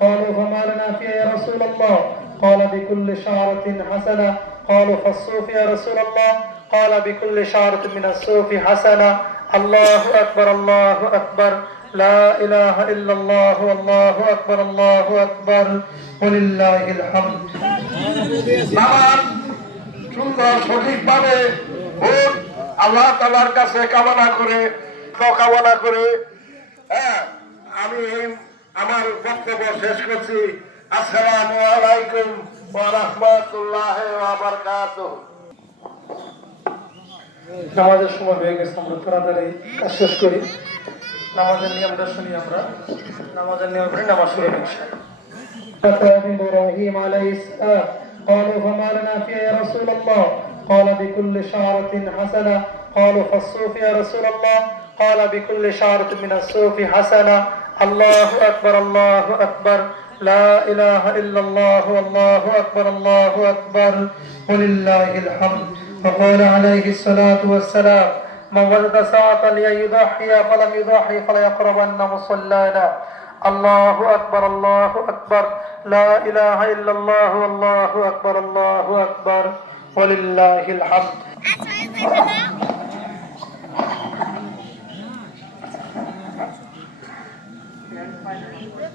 قالوا فما لنا فيها يا رسول الله قال بكل شعرة حسنة قالوا فالصوف يا رسول الله قال بكل شعرة من الصوف حسنة الله أكبر الله أكبر لا إله إلا الله والله أكبر الله أكبر ولله الحمد নামাজ সুন্দর সঠিকভাবে ভোট আল্লাহ তালার কাছে কামনা করে কামনা করে হ্যাঁ আমি আমার বক্তব্য শেষ করছি আসসালামু আলাইকুম ওয়া রাহমাতুল্লাহি ওয়া বারাকাতুহু নামাজের সময় হয়ে গেছে আমরা তাড়াতাড়ি কাজ শেষ করি নামাজের নিয়মটা শুনি আমরা নামাজের নিয়ম করে নামাজ শুরু ইনশাআল্লাহ إبراهيم عليه السلام قالوا فما لنا فيها يا رسول الله قال بكل شعرة حسنة قالوا فالصوف يا رسول الله قال بكل شعرة من الصوف حسنة الله أكبر الله أكبر لا إله إلا الله والله أكبر الله أكبر ولله الحمد وقال عليه الصلاة والسلام من وجد ساعة ليضحي فلم يضحي فليقربن مصلانا الله أكبر الله أكبر لا إله إلا الله والله أكبر الله أكبر ولله الحمد partnership with